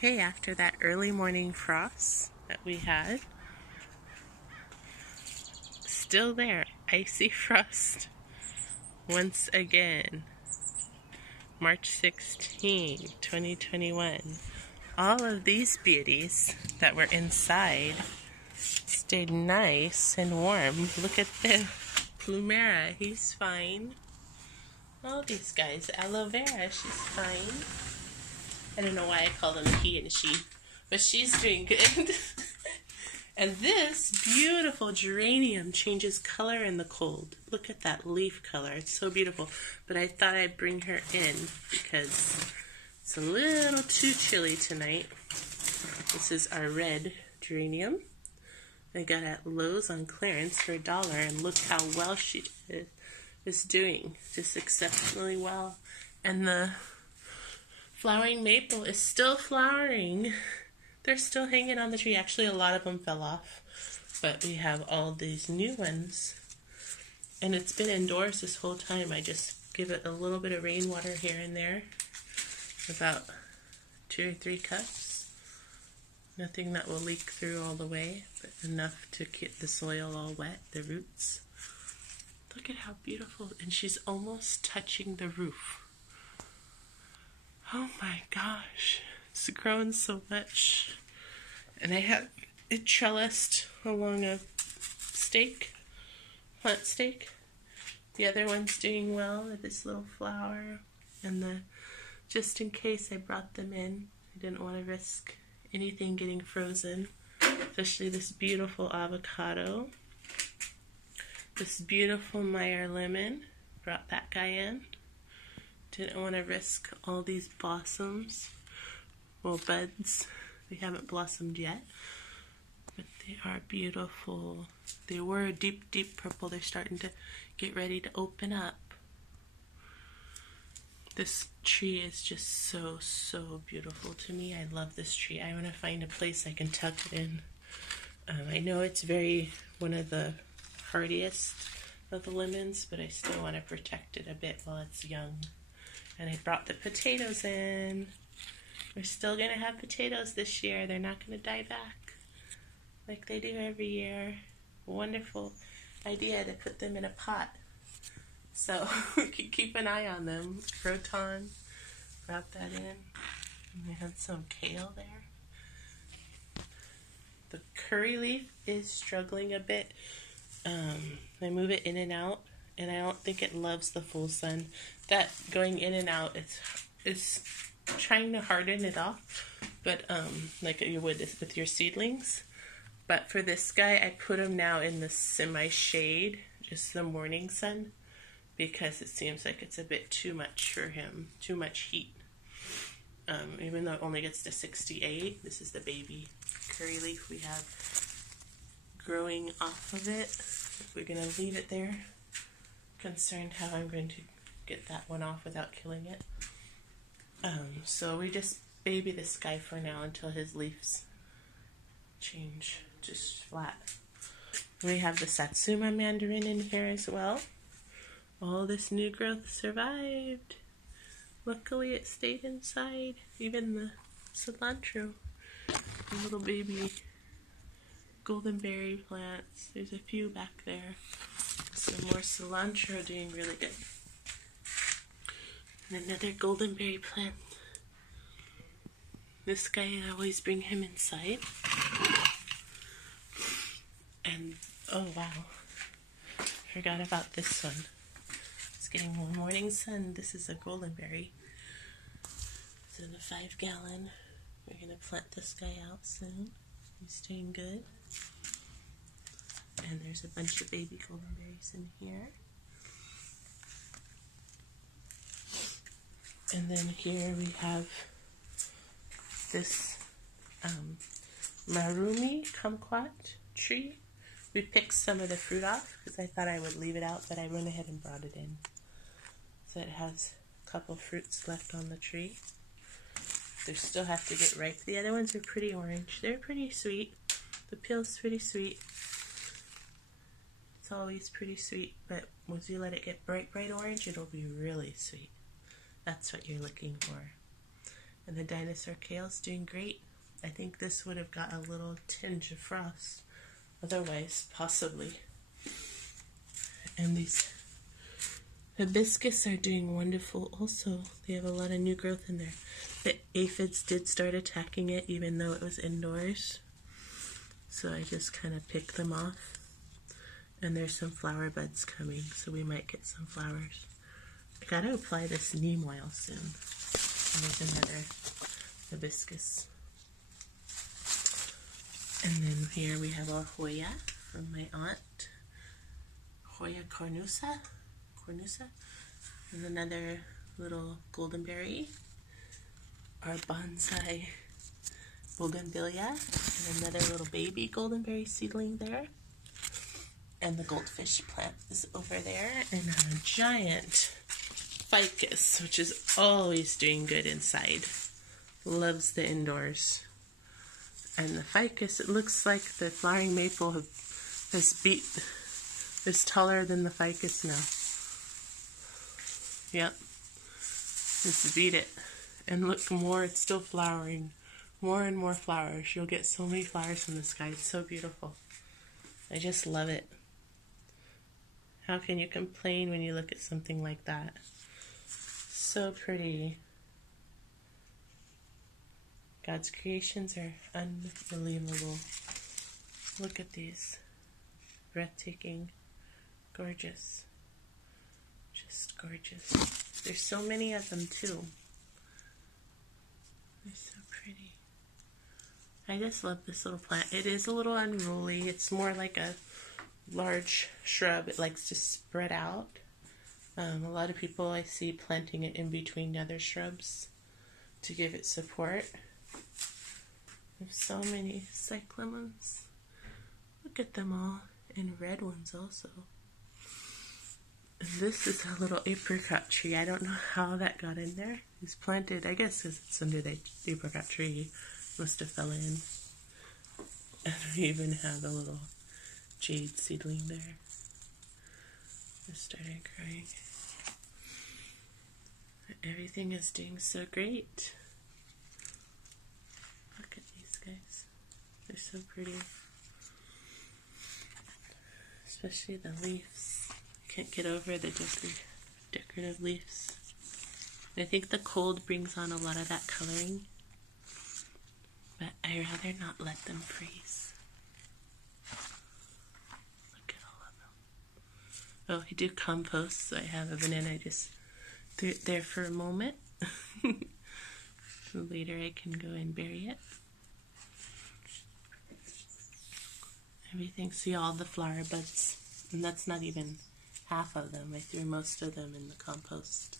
Hey, after that early morning frost that we had, still there, icy frost once again. March 16, 2021. All of these beauties that were inside stayed nice and warm. Look at the Plumera, he's fine. All these guys, Aloe Vera, she's fine. I don't know why I call them he and she, but she's doing good. And this beautiful geranium changes color in the cold. Look at that leaf color. It's so beautiful. But I thought I'd bring her in because it's a little too chilly tonight. This is our red geranium. I got at Lowe's on clearance for $1, and look how well she is doing. Just exceptionally well. And the flowering maple is still flowering. They're still hanging on the tree. Actually, a lot of them fell off, but we have all these new ones. And it's been indoors this whole time. I just give it a little bit of rainwater here and there, about 2 or 3 cups. Nothing that will leak through all the way, but enough to get the soil all wet, the roots. Look at how beautiful, and she's almost touching the roof. Oh my gosh, it's grown so much. And I have it trellised along a stake, plant stake. The other one's doing well with this little flower. And just in case I brought them in, I didn't want to risk anything getting frozen, especially this beautiful avocado. This beautiful Meyer Lemon, brought that guy in. Didn't want to risk all these blossoms, well, buds. They haven't blossomed yet, but they are beautiful. They were a deep, deep purple. They're starting to get ready to open up. This tree is just so, so beautiful to me. I love this tree. I want to find a place I can tuck it in. I know it's one of the hardiest of the lemons, but I still want to protect it a bit while it's young. And I brought the potatoes in. We're still going to have potatoes this year. They're not going to die back like they do every year. Wonderful idea to put them in a pot. So we can keep an eye on them. Croton, brought that in. And we had some kale there. The curry leaf is struggling a bit. I move it in and out, and I don't think it loves the full sun. That going in and out is trying to harden it off, but like you would with your seedlings. But for this guy, I put him now in the semi-shade, just the morning sun, because it seems like it's a bit too much for him, too much heat. Even though it only gets to 68, this is the baby curry leaf we have growing off of it. We're going to leave it there. Concerned how I'm going to get that one off without killing it. So we just baby this guy for now until his leaves change just flat. We have the Satsuma mandarin in here as well. All this new growth survived. Luckily it stayed inside. Even the cilantro, the little baby goldenberry plants. There's a few back there. Some more cilantro doing really good. And another goldenberry plant. This guy, I always bring him inside. And, oh wow, forgot about this one. It's getting morning sun. This is a goldenberry. It's in a 5-gallon. We're going to plant this guy out soon. He's doing good. And there's a bunch of baby goldenberries in here. And then here we have this Marumi kumquat tree. We picked some of the fruit off because I thought I would leave it out, but I went ahead and brought it in. So it has a couple fruits left on the tree. They still have to get ripe. The other ones are pretty orange. They're pretty sweet. The peel's pretty sweet. It's always pretty sweet, but once you let it get bright, bright orange, it'll be really sweet. That's what you're looking for. And the Dinosaur Kale is doing great. I think this would have got a little tinge of frost otherwise, possibly. And these hibiscus are doing wonderful also. They have a lot of new growth in there. The aphids did start attacking it even though it was indoors. So I just kind of picked them off. And there's some flower buds coming, so we might get some flowers. I gotta apply this neem oil soon. And there's another hibiscus. And then here we have our Hoya from my aunt. Hoya cornusa. And another little goldenberry. Our bonsai bougainvillea. And another little baby goldenberry seedling there. And the goldfish plant is over there. And a giant ficus, which is always doing good inside. Loves the indoors. And the ficus, it looks like the flowering maple is taller than the ficus now. Yep. Just beat it. And look more, it's still flowering. More and more flowers. You'll get so many flowers from the sky. It's so beautiful. I just love it. How can you complain when you look at something like that? So pretty. God's creations are unbelievable. Look at these. Breathtaking. Gorgeous. Just gorgeous. There's so many of them too. They're so pretty. I just love this little plant. It is a little unruly. It's more like a large shrub. It likes to spread out. A lot of people I see planting it in between other shrubs to give it support. There's so many cyclamens. Look at them all. And red ones also. And this is a little apricot tree. I don't know how that got in there. It's planted, I guess, because it's under the apricot tree. Must have fell in. And we even have a little jade seedling there. Just started growing. Everything is doing so great. Look at these guys. They're so pretty. Especially the leaves. Can't get over the decorative leaves. I think the cold brings on a lot of that coloring. But I rather not let them freeze. Look at all of them. Oh, I do compost, so I have a banana. I just threw it there for a moment. Later I can go and bury it. Everything, see all the flower buds. And that's not even half of them. I threw most of them in the compost.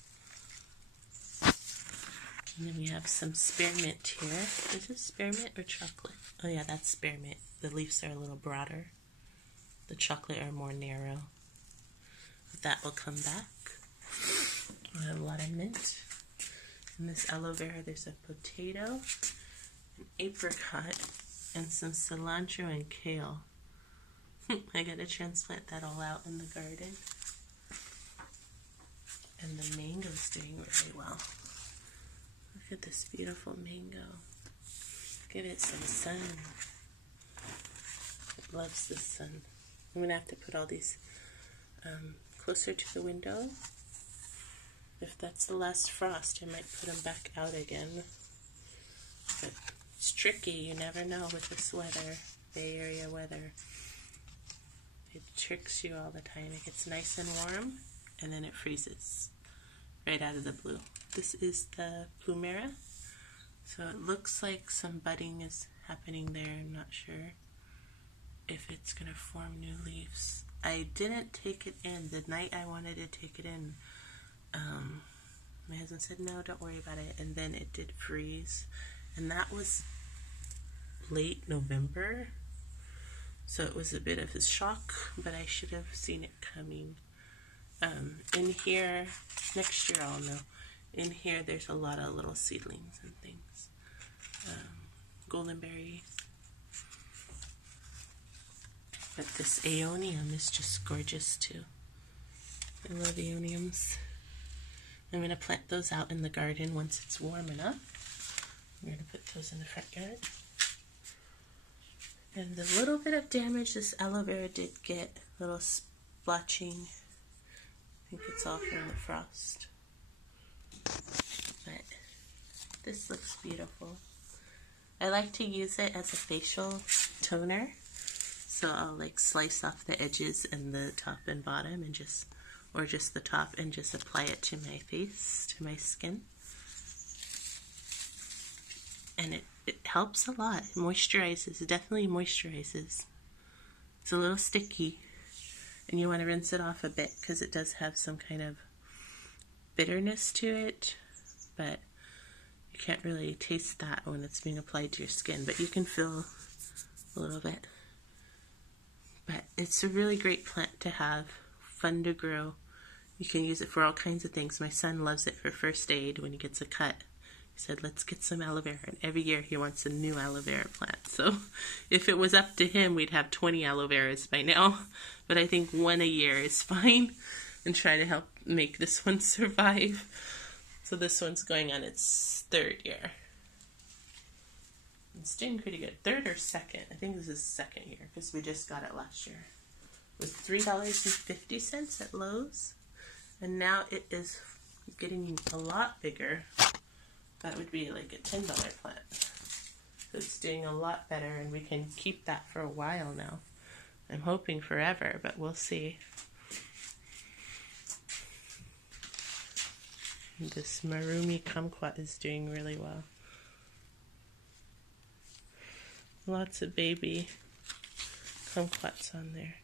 And then we have some spearmint here. Is this spearmint or chocolate? Oh yeah, that's spearmint. The leaves are a little broader. The chocolate are more narrow. That will come back. I have a lot of mint. And this aloe vera, there's a potato, an apricot, and some cilantro and kale. I gotta transplant that all out in the garden. And the mango's doing really well. Look at this beautiful mango. Give it some sun. It loves the sun. I'm gonna have to put all these closer to the window. If that's the last frost, I might put them back out again. But it's tricky, you never know with this weather, Bay Area weather. It tricks you all the time. It gets nice and warm, and then it freezes right out of the blue. This is the Plumera. So it looks like some budding is happening there. I'm not sure if it's going to form new leaves. I didn't take it in. The night I wanted to take it in, my husband said, no, don't worry about it. And then it did freeze. And that was late November. So it was a bit of a shock, but I should have seen it coming. In here, next year I'll know. In here there's a lot of little seedlings and things. Goldenberries. But this aeonium is just gorgeous too. I love aeoniums. I'm going to plant those out in the garden once it's warm enough. those in the front yard. And the little bit of damage this aloe vera did get, little splotching. I think it's all from the frost. But this looks beautiful. I like to use it as a facial toner. So I'll like slice off the edges and the top and bottom and just, or just the top, and just apply it to my face, to my skin. And it helps a lot. It moisturizes, it definitely moisturizes. It's a little sticky and you want to rinse it off a bit because it does have some kind of bitterness to it, but you can't really taste that when it's being applied to your skin, but you can feel a little bit. But it's a really great plant to have, fun to grow. You can use it for all kinds of things. My son loves it for first aid when he gets a cut. He said, let's get some aloe vera. And every year he wants a new aloe vera plant. So if it was up to him, we'd have 20 aloe veras by now. But I think one a year is fine, and try to help make this one survive. So this one's going on its 3rd year. It's doing pretty good. 3rd or 2nd. I think this is 2nd year because we just got it last year. It was $3.50 at Lowe's. And now it is getting a lot bigger. That would be like a $10 plant. So it's doing a lot better, and we can keep that for a while now. I'm hoping forever, but we'll see. This Marumi kumquat is doing really well. Lots of baby kumquats on there.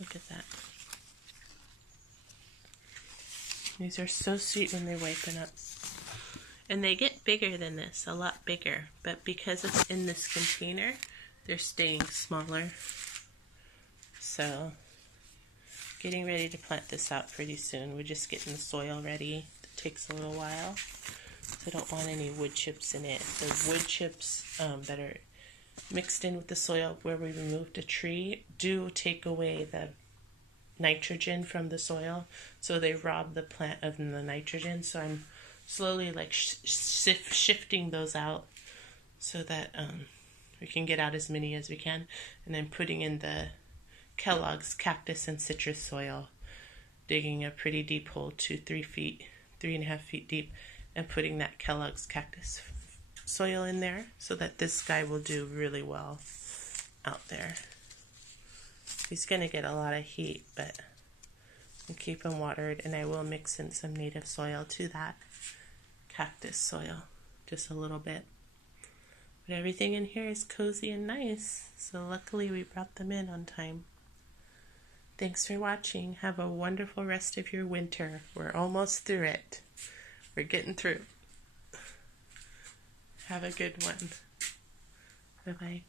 Look at that. These are so sweet when they ripen up. And they get bigger than this, a lot bigger. But because it's in this container, they're staying smaller. So, getting ready to plant this out pretty soon. We're just getting the soil ready. It takes a little while. I don't want any wood chips in it. The wood chips that are mixed in with the soil where we removed a tree do take away the nitrogen from the soil, so they rob the plant of the nitrogen. So I'm slowly like shifting those out so that we can get out as many as we can, and then putting in the Kellogg's cactus and citrus soil, digging a pretty deep hole, 3 feet, 3.5 feet deep, and putting that Kellogg's cactus soil in there so that this guy will do really well out there. He's going to get a lot of heat, but I'll keep him watered, and I will mix in some native soil to that cactus soil, just a little bit. But everything in here is cozy and nice, so luckily we brought them in on time. Thanks for watching. Have a wonderful rest of your winter. We're almost through it. We're getting through. Have a good one. Bye-bye.